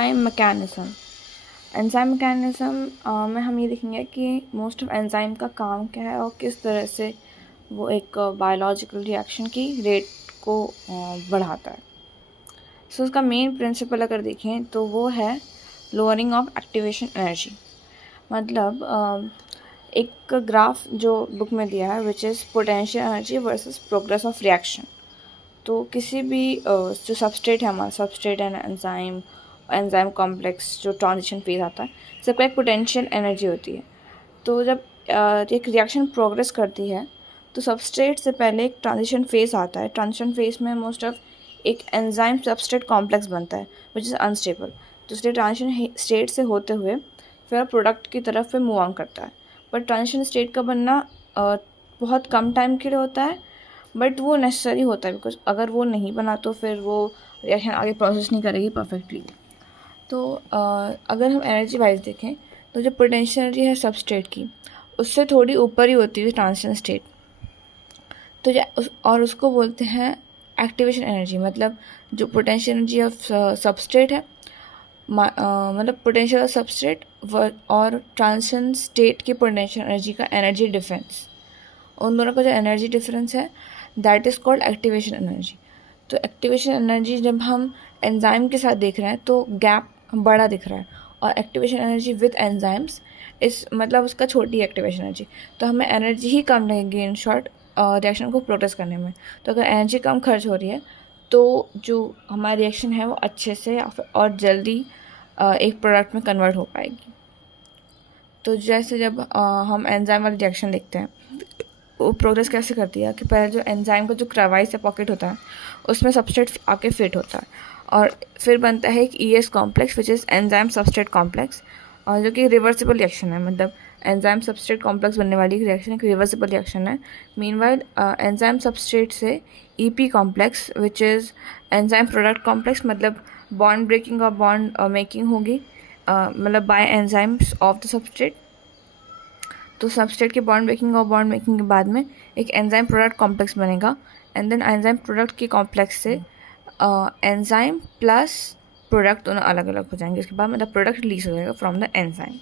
Mechanism. Enzyme mechanism में हम ये देखेंगे कि मोस्ट ऑफ एंजाइम का काम क्या है और किस तरह से वो एक बायोलॉजिकल रिएक्शन की रेट को बढ़ाता है। सो उसका मेन प्रिंसिपल अगर देखें तो वो है लोअरिंग ऑफ एक्टिवेशन एनर्जी। मतलब एक ग्राफ जो बुक में दिया है which is potential energy versus progress of reaction. तो किसी भी जो सबस्ट्रेट है हमारा सबस्ट्रेट एंड एंजाइम कॉम्प्लेक्स जो ट्रांजिशन फेज आता है सबका एक पोटेंशियल एनर्जी होती है। तो जब एक रिएक्शन प्रोग्रेस करती है तो सबस्ट्रेट से पहले एक ट्रांजिशन फेज आता है। ट्रांजिशन फेज में मोस्ट ऑफ एक एंजाइम सबस्ट्रेट कॉम्प्लेक्स बनता है विच इज़ अनस्टेबल। तो इसलिए ट्रांजिशन स्टेट से होते हुए फिर प्रोडक्ट की तरफ फिर मूव ऑन करता है। बट ट्रांजिशन स्टेट का बनना बहुत कम टाइम के लिए होता है, बट वो नेसेसरी होता है बिकॉज अगर वो नहीं बना तो फिर वो रिएक्शन आगे प्रोसेस नहीं करेगी परफेक्टली। तो अगर हम एनर्जी वाइज देखें तो जो पोटेंशियल एनर्जी है सबस्ट्रेट की उससे थोड़ी ऊपर ही होती है ट्रांजिशन स्टेट। तो और उसको बोलते हैं एक्टिवेशन एनर्जी। मतलब जो पोटेंशियल एनर्जी ऑफ सबस्ट्रेट है मतलब पोटेंशियल ऑफ सबस्ट्रेट और ट्रांजिशन स्टेट की पोटेंशियल एनर्जी का एनर्जी डिफरेंस, उन दोनों का जो एनर्जी डिफरेंस है that is called activation energy. तो एक्टिवेशन एनर्जी जब हम एंजाइम के साथ देख रहे हैं तो गैप बड़ा दिख रहा है, और एक्टिवेशन एनर्जी विद एंजाइम्स इस मतलब उसका छोटी एक्टिवेशन एनर्जी। तो हमें एनर्जी ही कम लगेगी इन शॉर्ट रिएक्शन को प्रोग्रेस करने में। तो अगर एनर्जी कम खर्च हो रही है तो जो हमारी रिएक्शन है वो अच्छे से और जल्दी एक प्रोडक्ट में कन्वर्ट हो पाएगी। तो जैसे जब हम एंजाइम वाली रिएक्शन देखते हैं वो प्रोग्रेस कैसे करती है कि पहले जो एंजाइम का जो क्रावाइस या पॉकेट होता है उसमें सबस्ट्रेट आके फिट होता है और फिर बनता है एक ES complex which is enzyme substrate complex, और जो कि रिवर्सिबल रिएक्शन है। मतलब एंजाइम सबस्ट्रेट कॉम्प्लेक्स बनने वाली रिएक्शन एक रिवर्सिबल रिएक्शन है। मीनवाइल एंजाइम सबस्ट्रेट से EP complex which is enzyme product complex, मतलब बॉन्ड ब्रेकिंग और बॉन्ड मेकिंग होगी मतलब by enzymes of the substrate. तो सबस्ट्रेट के बॉन्ड ब्रेकिंग और बॉन्ड मेकिंग के बाद में एक एंजाइम प्रोडक्ट कॉम्प्लेक्स बनेगा, एंड देन एंजाइम प्रोडक्ट के कॉम्प्लेक्स से एंजाइम प्लस प्रोडक्ट दोनों अलग अलग हो जाएंगे। इसके बाद मतलब प्रोडक्ट रिलीज हो जाएगा फ्रॉम द एंजाइम।